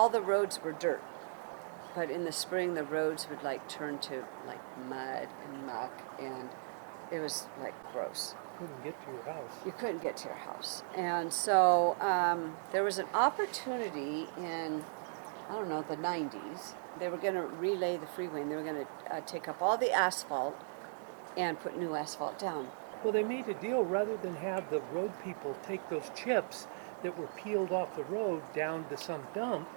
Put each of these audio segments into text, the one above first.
All the roads were dirt, but in the spring the roads would like turn to like mud and muck, and it was like gross. Couldn't get to your house. You couldn't get to your house. And so there was an opportunity in, I don't know, the 90s. They were going to relay the freeway, and they were going to take up all the asphalt and put new asphalt down. Well, they made a deal rather than have the road people take those chips that were peeled off the road down to some dump.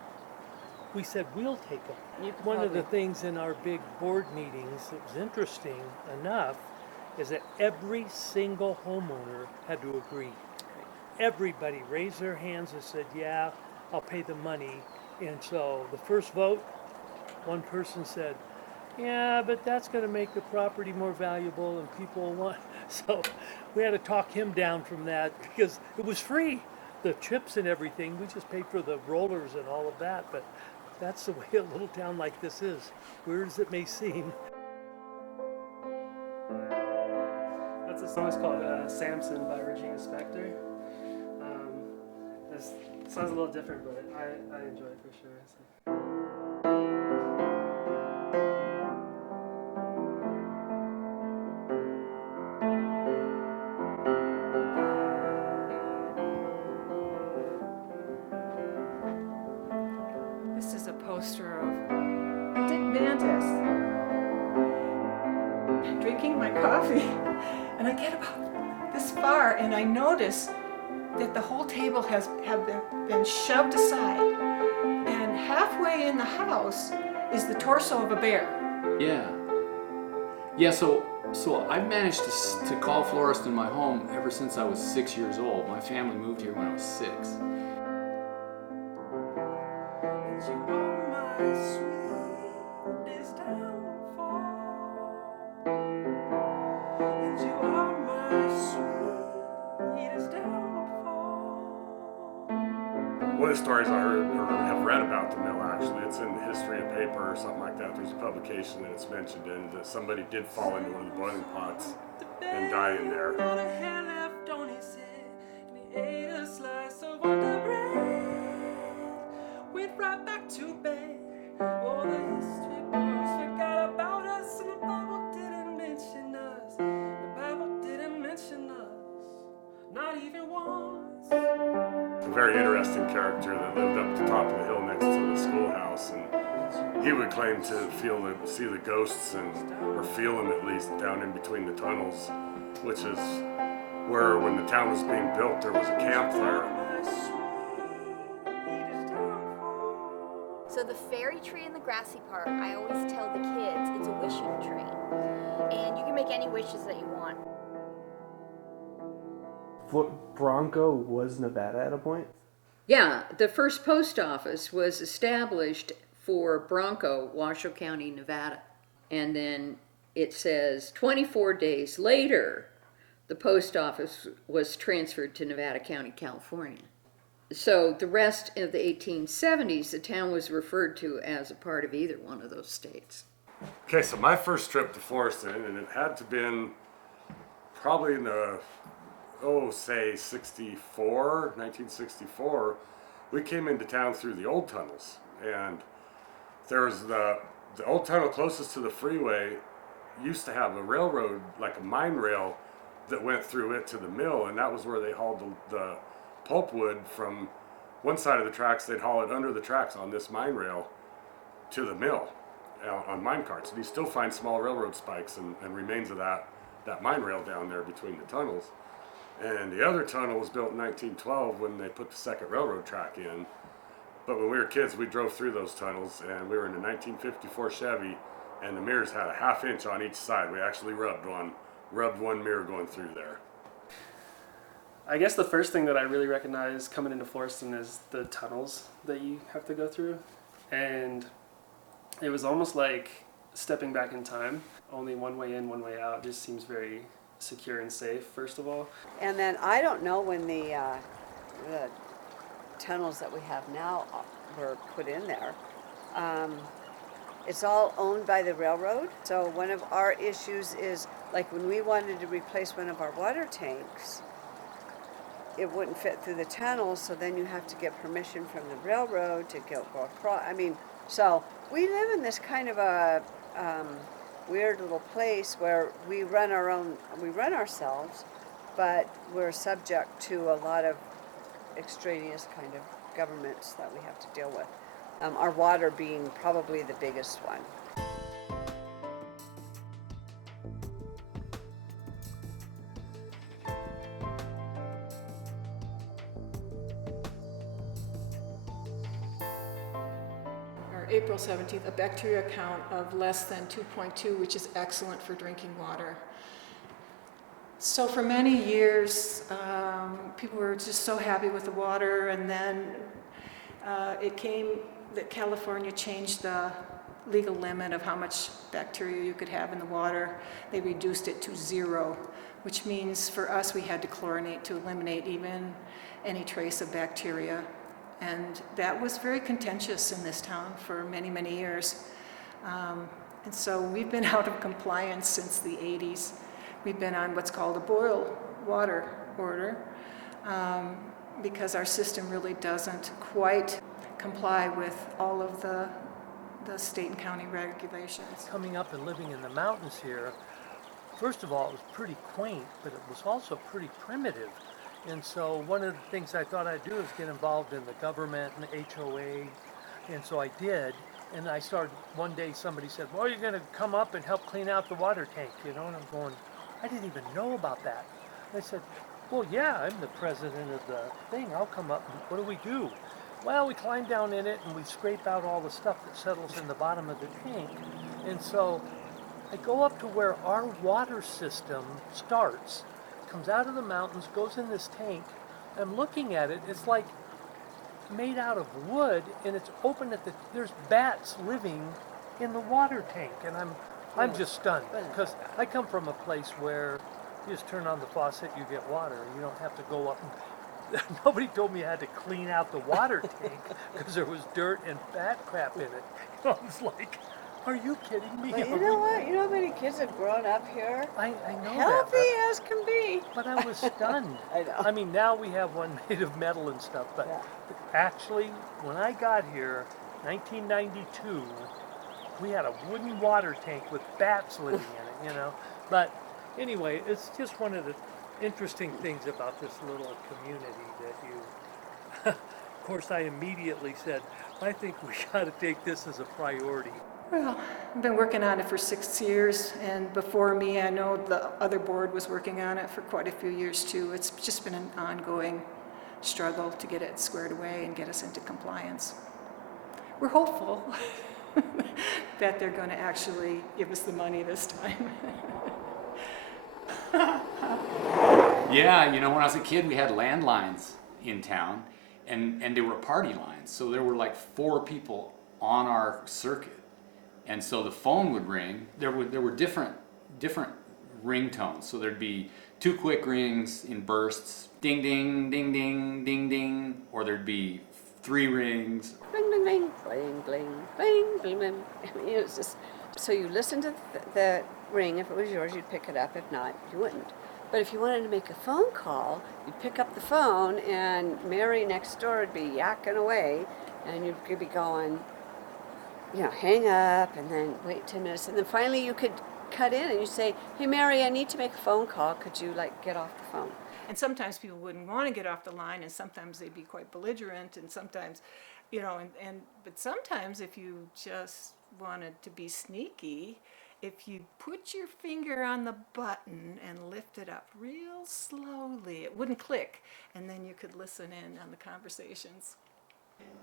We said, we'll take them. One of the things in our big board meetings that was interesting enough is that every single homeowner had to agree. Everybody raised their hands and said, yeah, I'll pay the money. And so the first vote, one person said, yeah, but that's going to make the property more valuable and people want. So we had to talk him down from that because it was free. The chips and everything, we just paid for the rollers and all of that. But that's the way a little town like this is, weird as it may seem. That's a song called Samson by Regina Spektor. This sounds a little different, but I enjoy it for sure. So. This is a poster of Dick Mantis drinking my coffee, and I get about this far and I notice that the whole table have been shoved aside, and halfway in the house is the torso of a bear. Yeah, so I've managed to call Floriston my home ever since I was 6 years old. My family moved here when I was 6. One of the stories I heard or have read about the mill, actually, it's in the history of paper or something like that. There's a publication that it's mentioned in that somebody did fall into one of the boiling pots and die in there. A very interesting character that lived up the top of the hill next to the schoolhouse, and he would claim to see the ghosts or feel them at least down in between the tunnels, which is where when the town was being built there was a camp there. So the fairy tree in the grassy part, I always tell the kids it's a wishing tree, and you can make any wishes that you want. Bronco was Nevada at a point? Yeah, the first post office was established for Bronco, Washoe County, Nevada. And then it says 24 days later, the post office was transferred to Nevada County, California. So the rest of the 1870s, the town was referred to as a part of either one of those states. Okay, so my first trip to Floriston, and it had to been probably in the say 1964, we came into town through the old tunnels, and there's the old tunnel closest to the freeway used to have a railroad, like a mine rail, that went through it to the mill, and that was where they hauled the pulpwood from one side of the tracks. They'd haul it under the tracks on this mine rail to the mill on mine carts, and you still find small railroad spikes and remains of that mine rail down there between the tunnels. And the other tunnel was built in 1912 when they put the second railroad track in. But when we were kids, we drove through those tunnels, and we were in a 1954 Chevy, and the mirrors had a half inch on each side. We actually rubbed one mirror going through there. I guess the first thing that I really recognize coming into Floriston is the tunnels that you have to go through. And it was almost like stepping back in time. Only one way in, one way out. It just seems very secure and safe, first of all. And then I don't know when the tunnels that we have now were put in there. It's all owned by the railroad. So one of our issues is, like when we wanted to replace one of our water tanks, it wouldn't fit through the tunnels, so then you have to get permission from the railroad to go across. I mean, so we live in this kind of a weird little place where we run ourselves, but we're subject to a lot of extraneous kind of governments that we have to deal with. Our water being probably the biggest one. April 17th, a bacteria count of less than 2.2, which is excellent for drinking water. So for many years, people were just so happy with the water, and then it came that California changed the legal limit of how much bacteria you could have in the water. They reduced it to 0, which means for us we had to chlorinate to eliminate even any trace of bacteria. And that was very contentious in this town for many, many years. And so we've been out of compliance since the 80s. We've been on what's called a boil water order because our system really doesn't quite comply with all of the state and county regulations. Coming up and living in the mountains here, first of all, it was pretty quaint, but it was also pretty primitive. And so one of the things I thought I'd do is get involved in the government and the HOA, and so I did. And I started, one day somebody said, well, you're going to come up and help clean out the water tank, you know, and I'm going, I didn't even know about that. And I said, well, yeah, I'm the president of the thing, I'll come up, and what do we do? Well, we climb down in it and we scrape out all the stuff that settles in the bottom of the tank. And so I go up to where our water system starts, comes out of the mountains, goes in this tank. I'm looking at it, it's like made out of wood, and it's open at there's bats living in the water tank, and I'm just stunned, because I come from a place where you just turn on the faucet, you get water, you don't have to go up and nobody told me I had to clean out the water tank because there was dirt and bat crap in it. I was like, are you kidding me? But you know what? You know how many kids have grown up here? I know Healthy that. as can be. But I was stunned. I know. I mean, now we have one made of metal and stuff, but actually, when I got here, 1992, we had a wooden water tank with bats living in it, you know. But anyway, it's just one of the interesting things about this little community that you, of course, I immediately said, I think we got to take this as a priority. Well, I've been working on it for 6 years, and before me, I know the other board was working on it for quite a few years too. It's just been an ongoing struggle to get it squared away and get us into compliance. We're hopeful that they're going to actually give us the money this time. Yeah, you know, when I was a kid, we had landlines in town, and they were party lines. So there were like 4 people on our circuit. And so the phone would ring. There were different ringtones. So there'd be 2 quick rings in bursts, ding ding ding ding ding ding, or there'd be 3 rings. Bling bling bling bling bling bling bling bling. I mean, it was just so you listen to the ring. If it was yours, you'd pick it up. If not, you wouldn't. But if you wanted to make a phone call, you'd pick up the phone, and Mary next door would be yakking away, and you'd be going, you know, hang up and then wait 10 minutes. And then finally you could cut in and you say, hey, Mary, I need to make a phone call. Could you, like, get off the phone? And sometimes people wouldn't want to get off the line, and sometimes they'd be quite belligerent, and sometimes, you know, but sometimes if you just wanted to be sneaky, if you put your finger on the button and lift it up real slowly, it wouldn't click, and then you could listen in on the conversations.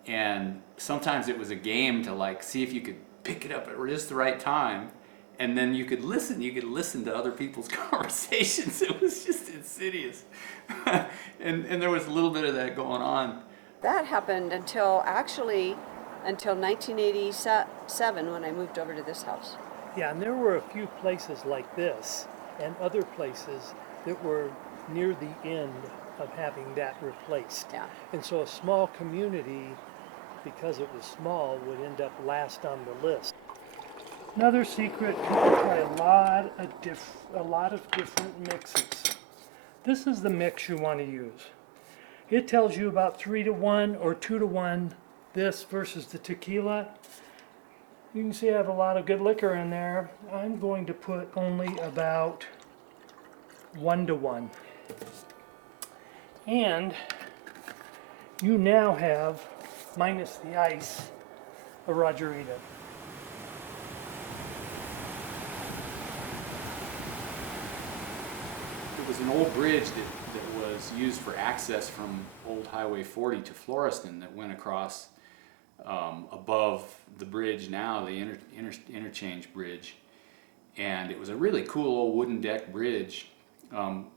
And sometimes it was a game to like see if you could pick it up at just the right time, and then you could listen to other people's conversations. It was just insidious. and there was a little bit of that going on. That happened until 1987 when I moved over to this house. Yeah, and there were a few places like this and other places that were near the end of having that replaced. Yeah. And so a small community, because it was small, would end up last on the list. Another secret, people try a lot of different mixes. This is the mix you want to use. it tells you about 3-to-1 or 2-to-1 this versus the tequila. You can see I have a lot of good liquor in there. I'm going to put only about 1-to-1. And you now have, minus the ice, a Rogerita. It was an old bridge that was used for access from Old Highway 40 to Floriston that went across above the bridge now, the interchange bridge. And it was a really cool old wooden deck bridge.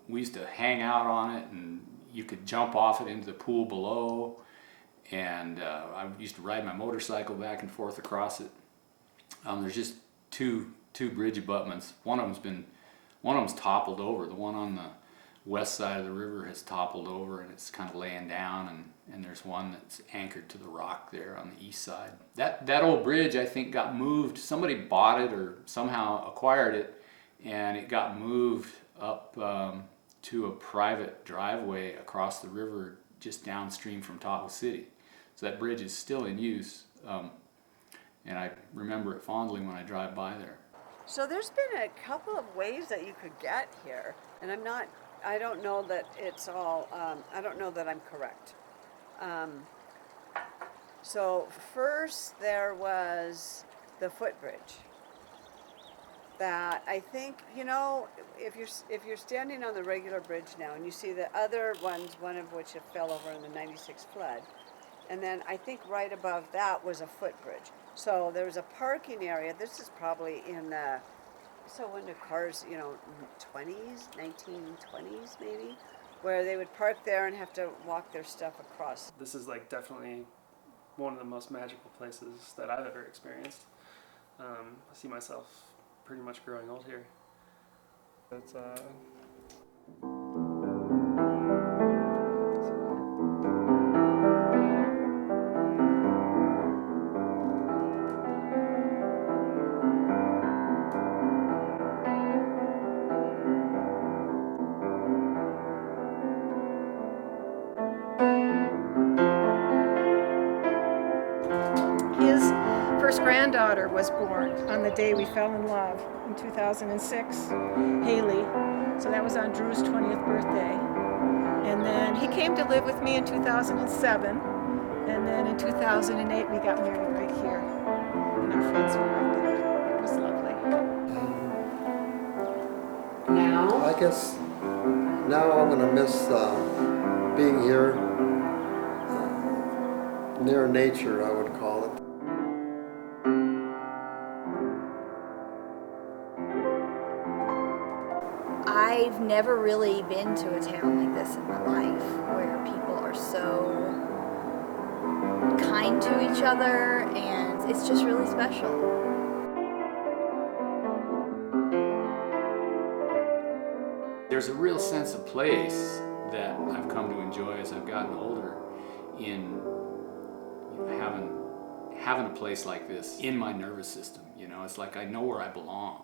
We used to hang out on it, and you could jump off it into the pool below. And I used to ride my motorcycle back and forth across it. There's just two bridge abutments. One of them's toppled over. The one on the west side of the river has toppled over, and it's kind of laying down, and there's one that's anchored to the rock there on the east side. That old bridge, I think, got moved. Somebody bought it or somehow acquired it, and it got moved up to a private driveway across the river just downstream from Tahoe City. So that bridge is still in use, and I remember it fondly when I drive by there. So there's been a couple of ways that you could get here, and I don't know that it's all, I don't know that I'm correct. So first there was the footbridge that I think, you know, if you're standing on the regular bridge now and you see the other ones, one of which have fell over in the 96 flood, and then I think right above that was a footbridge. So there was a parking area. This is probably in the, so when the cars, you know, 1920s maybe, where they would park there and have to walk their stuff across. This is like definitely one of the most magical places that I've ever experienced. I see myself pretty much growing old here. It's His first granddaughter was born on the day we fell in love in 2006, Haley. So that was on Drew's 20th birthday. And then he came to live with me in 2007. And then in 2008, we got married right here. And our friends were right there. It was lovely. Now? I guess now I'm going to miss being here near nature, I would call it. I've never really been to a town like this in my life where people are so kind to each other, and it's just really special. There's a real sense of place that I've come to enjoy as I've gotten older in having a place like this in my nervous system. You know, it's like I know where I belong.